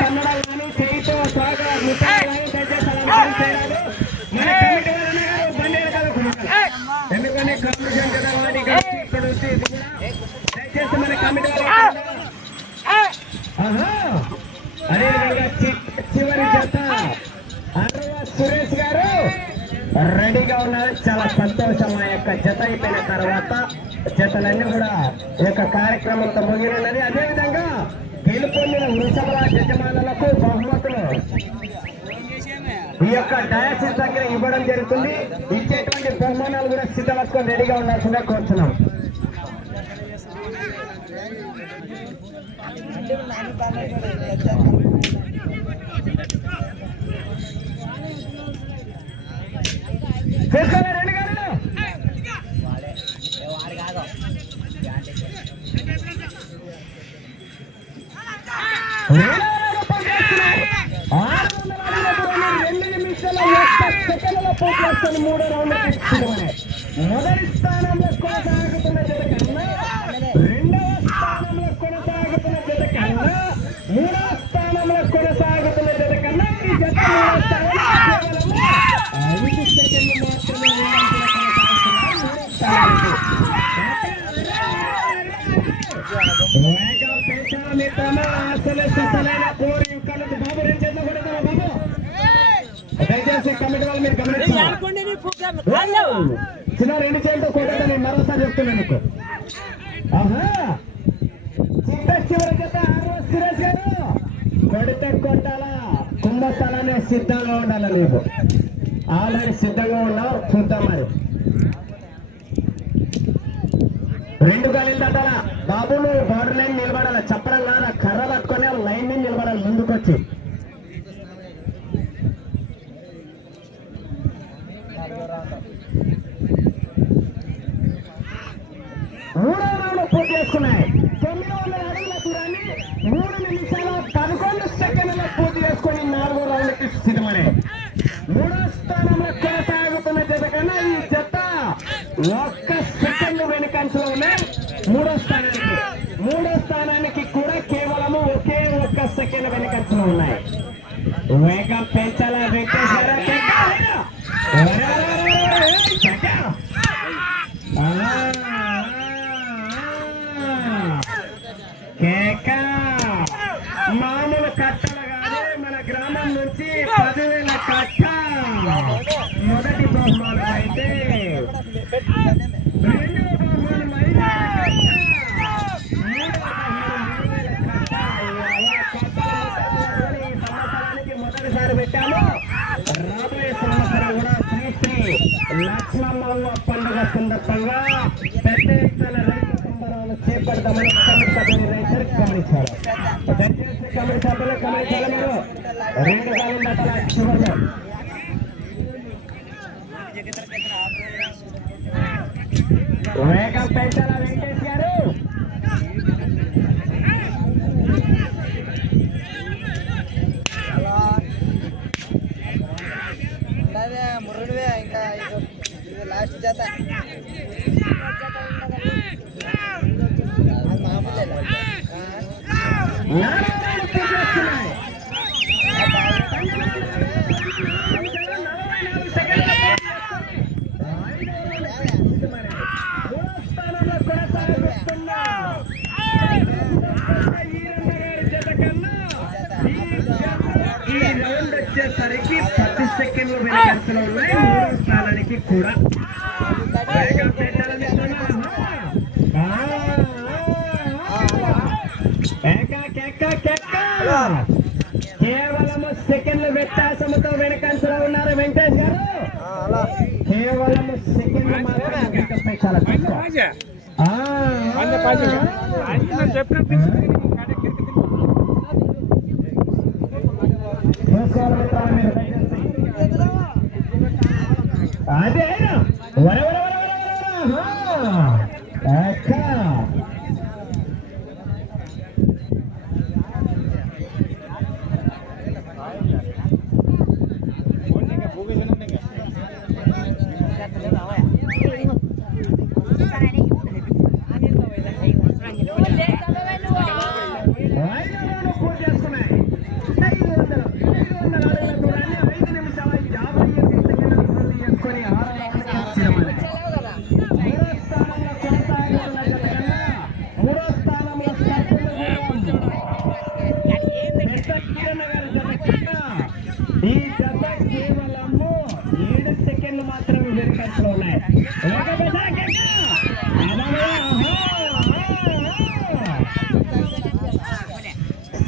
కన్నడ కానీ చేయితో స్వాగత ఎందుకంటే కాంపిటీషన్ కదా వాటికి ఇక్కడ వచ్చి దయచేసి మన కమిటీ అదేవిధంగా చివరి జత సురేష్ గారు రెడీగా ఉన్నారు. చాలా సంతోషం. ఆ యొక్క జత అయిపోయిన తర్వాత జతలన్నీ కూడా ఈ యొక్క కార్యక్రమంతో ముగినది. అదేవిధంగా గెలుపొందిన వృషభల యజమానులకు బహుమతులు ఈ యొక్క డయాసిస్ దగ్గర ఇవ్వడం జరుగుతుంది. ఇచ్చేటువంటి బహుమానాలు కూడా సిద్ధపట్టుకొని రెడీగా ఉండాల్సిందిగా కోరుతున్నాం. మూడో రౌండ్ మొదటి స్థానంలో కొనసాగుతున్న జత కన్నా రెండవ స్థానంలో కొనసాగుతున్న జత కన్నా మూడవ స్థానంలో కొనసాగుతున్న జత కన్నా ఈ జత 5 సెకండ్లు మాత్రమే అసలైన పోరు కలదు. బాబు రెండు చేతులు కొడతారా బాబు? దయచేసి కమిటీ వాళ్ళు మీరు చిన్న రెండు చేతులతో కొట్టా. నేను మరోసారి చెప్తున్నాను నీకు. చివరి జత సురేష్ గారు కొడితే కొట్టాలా, కుంభస్థలాన్ని సిద్ధంగా ఉండాలా. నీకు ఆల్రెడీ సిద్ధంగా ఉన్నావు. చూద్దాం మరి. రెండు గాలిలు తట్టాలా బాబు. నువ్వు బార్డర్ లైన్ నిలబడాలా. చెప్పడం కాదా, కర్ర పట్టుకొని లైన్ మీద నిలబడాలి ముందుకొచ్చి. మూడో రౌండ్ పూర్తి చేసుకున్నాయి. 900 అడుగుల దూరాన్ని 3 నిమిషాల 11 సెకండ్ల పూర్తి చేసుకుని 4వ రౌండ్కి సిద్ధమనే. మూడో స్థానంలో కొనసాగుతున్న జత కన్నా ఈ జత 1 సెకండ్ వెనుకంచలో ఉన్నాయి. మూడో స్థానానికి కూడా కేవలము ఒకే 1 సెకండ్ వెనుకంచలో ఉన్నాయి. వేగం పెంచాలా వెంకటేష్ గారు? మామూలు కట్టలు కాదు, మన గ్రామం నుంచి 10,000 కట్ట. మొదటి బహుమానం అయితే, రెండవ బహుమానం అయితే సంవత్సరానికి మొదటిసారి పెట్టాము. రాబోయే సంవత్సరం కూడా శ్రీ లక్ష్మమ్మ పండుగ సందర్భంగా పెద్ద ఎత్తున రైతు సంబరాలు చేపడతామని కమిటీ సభ్యులు రైతులకు గమనించారు. దయచేసి కమిటీ సభ్యులు గమనించాలి. మీరు రెండు కాలం దట్టల చివరిలో వేగం పెంచాలా వెంకటేష్ గారు? మురళివే ఇంకా లాస్ట్ జత వచ్చేసరికి 10 సెకండ్లు వెనుకంచలో ఉన్నాయి. మూడో స్థానానికి కూడా కేవలం సెకండ్ల వ్యత్యాసంతో వెనుకంచలో ఉన్నారు వెంకటేష్ గారు. కేవలం సెకండ్లు మాత్రమే. అదే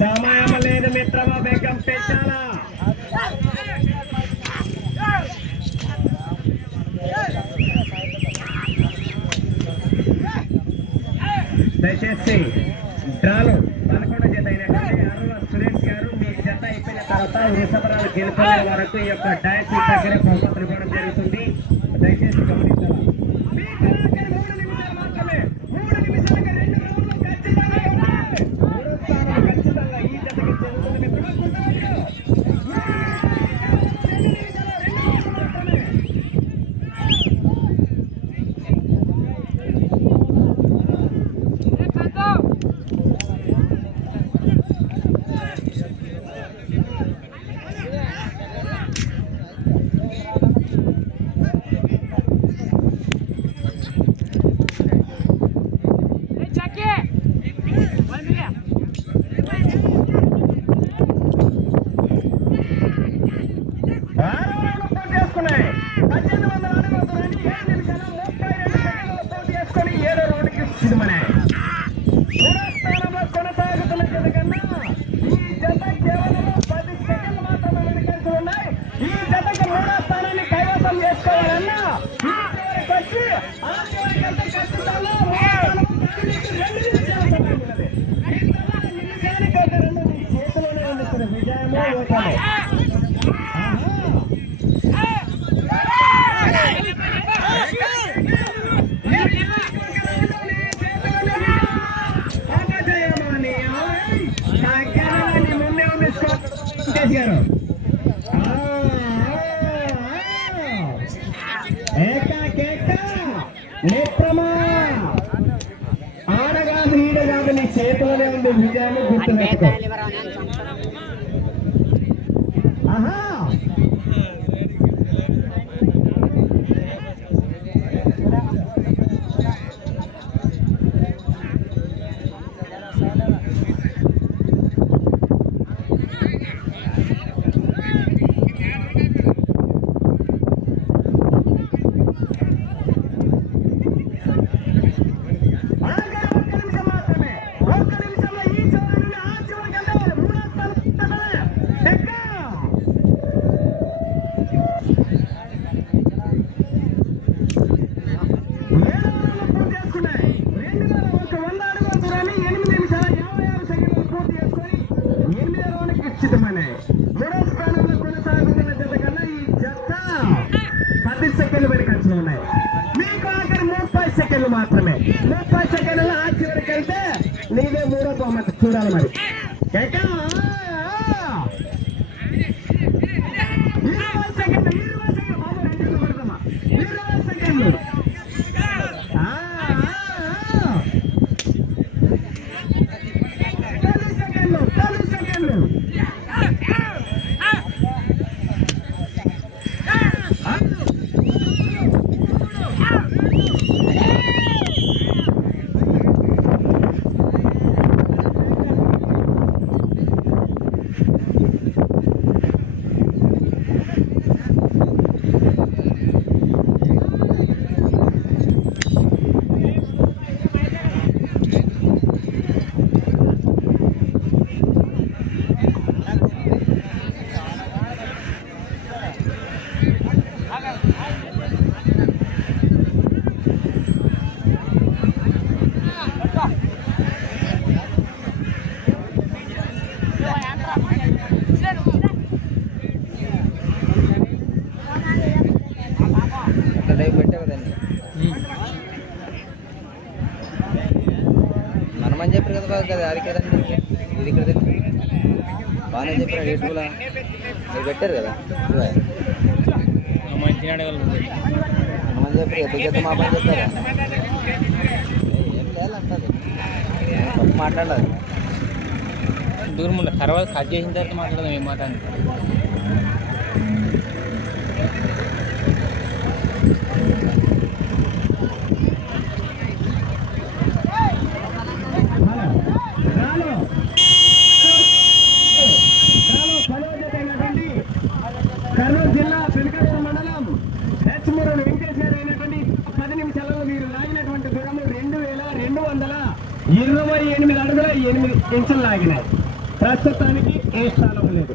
సమయం లేదు మిత్రమా, వేగం పెంచాలా. దయచేసి డ్రాలో 11వ జత అయినటువంటి అరుణ సురేష్ గారు మీ జత అయిపోయిన తర్వాత వృషభరాలు గెలుపుకునే వరకు ఈ యొక్క డాన్స్ దగ్గర బహుమతులు ఇవ్వడం జరుగుతుంది. దయచేసి గమనించాలి. ఖచ్చితంగా ఈ జతకి చెందుతుంది మిత్రులు. ఆడగాదు ఈడగాదు నీ చేతిలోనే ఉంది విజయాన్ని గుర్తుపెట్టుకో. ఆహా మాత్రమే 30 సెకండ్ల ఆ చివరికి వెళ్తే నీదే మూడో బహుమతి. చూడాలి మరి. 20 సెకండ్లు 20 సెకండ్లు 10 సెకండ్లు. మనమని చెప్పారు కదా బాగా కదా, అది కదండి ఇది ఇక్కడ బాగానే చెప్పారు. యూట్యూబ్లో మీరు పెట్టారు కదా మనమని చెప్పారు. ఎప్పుడు చేద్దాం మా పని చెప్పారు. ఏం లేదంటారు, తప్పు మాట్లాడాలి. దూరం ఉండ తర్వాత కట్ చేసిన తర్వాత మాట్లాడదాం. ఏం మాట్లాడి కర్నూలు జిల్లా పెనుకూరు మండలం హెచ్మూరు వెంకటేష్ గారు అయినటువంటి 10 నిమిషాలలో మీరు లాగినటువంటి దూరము 2228 అడుగుల 8 ఇంచులు లాగినాయి. ప్రస్తుతానికి ఏ స్థానం లేదు.